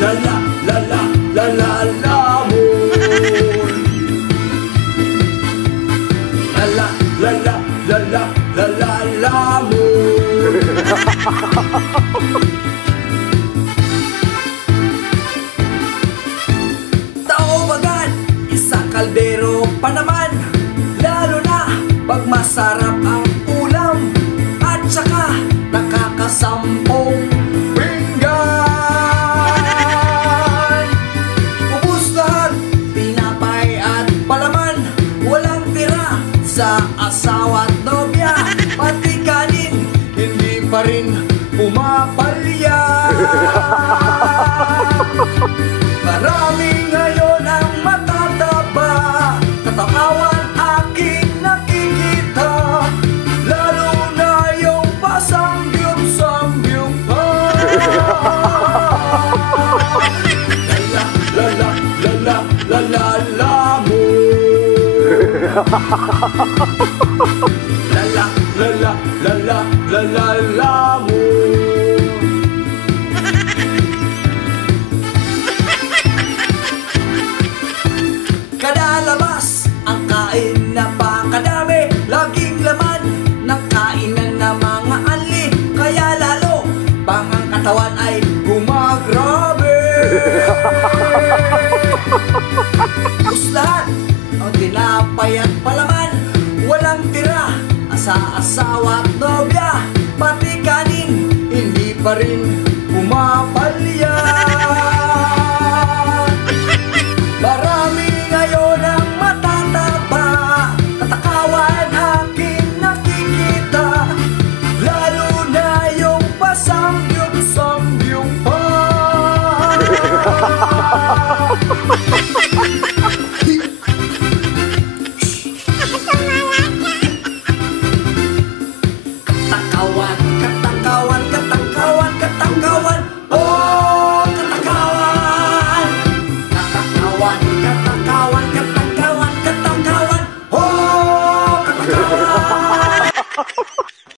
la la la la la lamon. La la la la la la la la lamon. Taubagan, isang kaldero pa naman, lalo na pag masarap ang ulam at saka nakakasampung pinggan. Ubus lahat, tinapay at palaman, walang tira sa asawa at nobya, pati kanin hindi pa rin pumapalya. Marami ngayon ang matataba, katawan aking nakikita, lalo na yung pasambyup-sambyup pa. La la la la la la la mo. La la la la la la la la la mo. Kada labas ang kain na pakadami, laging laman ng kainan na mga anli, kaya lalo pang ang katawan ay gumagrabe. Tapos lahat ang tinapay at palaman, walang tira sa asawa at nobya, pati kanin hindi pa rin pumapalya. Marami ngayon ang matataba, katakawan aking nakikita, lalo na yung pasambyup-sambyup pa.